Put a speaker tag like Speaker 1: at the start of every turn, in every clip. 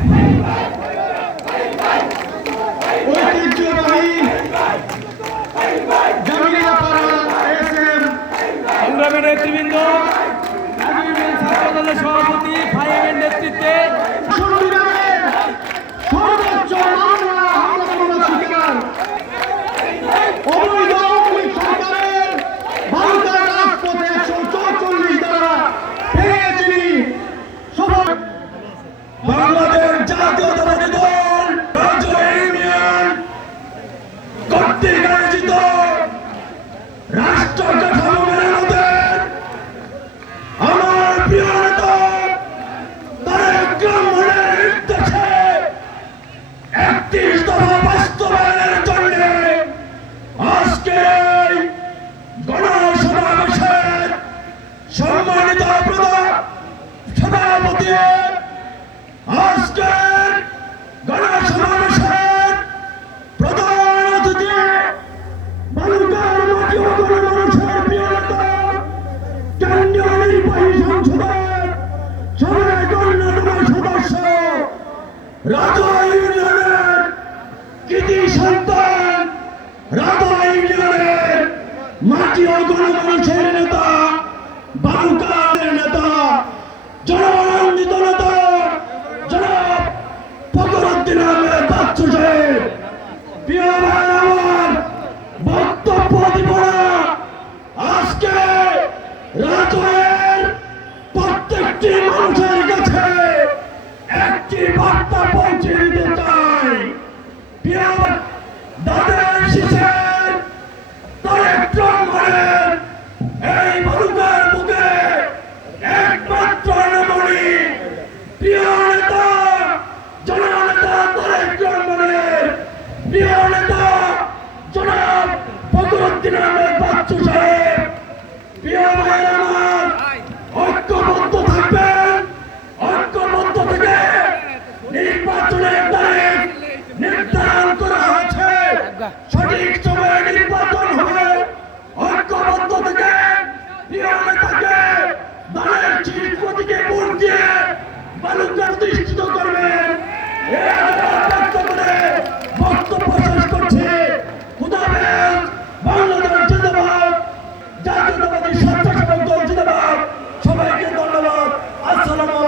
Speaker 1: Amen. জাতীয়তাবাদী দল রাজ্য ইউনিয়ন কর্তৃক রাষ্ট্র রাজা ইউনিয়নের কৃতি সন্তান রাজা ইউনিয়নের মাটি ও গণমানুষের নেতা বালুকারের নেতা জনগণান্বিত নেতা, জনাব ফখরুদ্দিন আহমেদ বাচ্চু সাহেব সঠিক সময়ে নির্বাচন হয়ে ঐক্যবদ্ধ থেকে প্রিয় দলের চিট প্রতীকে দিয়ে বালুকা প্রতিষ্ঠিত করবেন বক্তব্য শেষ করছে। সবাইকে ধন্যবাদ। আসসালামু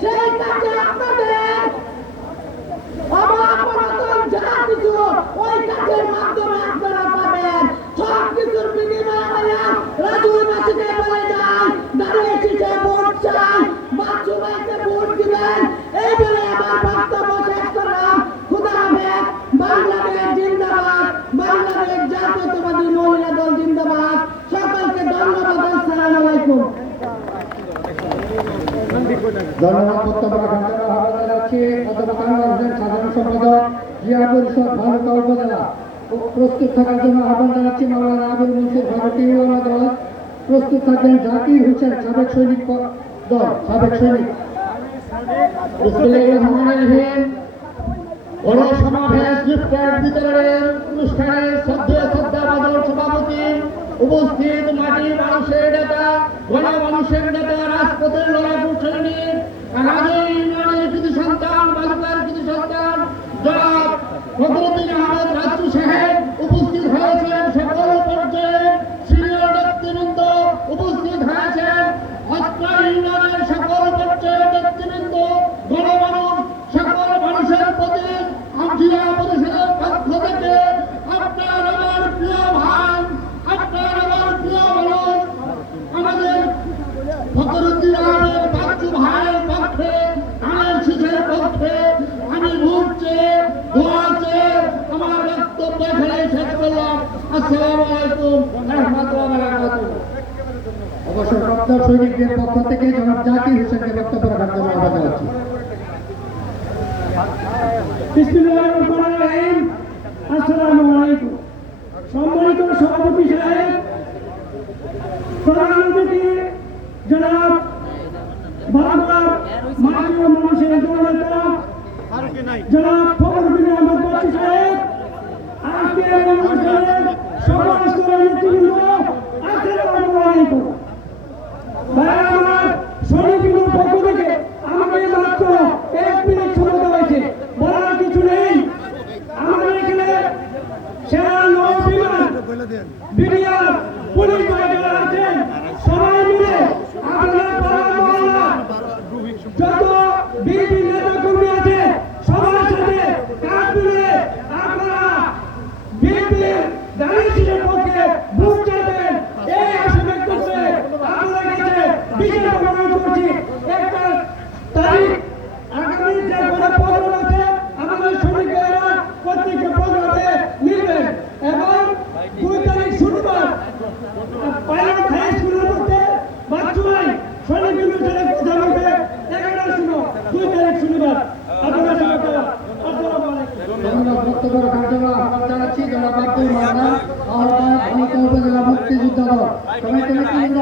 Speaker 2: সেই কাজে
Speaker 3: সাধারণ সম্পাদক জিয়া পরিষদ ভারত উপজেলা প্রস্তুত থাকার জন্য আহ্বান জানাচ্ছি মাওলানা আবুল মুন্সির ভারতীয় দল প্রস্তুত থাকবেন জাকির হোসেন সাবেক সৈনিক দল সাবেক সৈনিক গণসমাবেশ গিফটের অনুষ্ঠানে সদ্য শ্রদ্ধা বাদল সভাপতি উপস্থিত মাটির মানুষের নেতা গণ মানুষের নেতা, রাজপথের লড়াকু সৈনিক আসসালামু আলাইকুম রহমতুল্লাহ বারাকাতুহু। অবসরপ্রাপ্ত সৈনিকদের পক্ষ থেকে
Speaker 4: মানুষের জননেতা জনাব ফখরুদ্দিন আহমদ আজকে এই অনুষ্ঠানের সকল স্তরের নেতৃবৃন্দ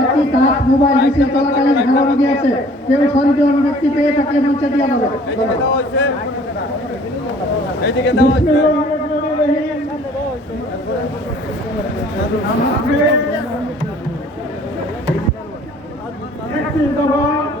Speaker 4: একটি
Speaker 3: কাজ মোবাইল মিছিল চলাকালীন ভালো রোগী কেউ সন্দেহ ব্যক্তি পেয়ে থাকলে মঞ্চে দেওয়া যাবে
Speaker 4: একটি দফা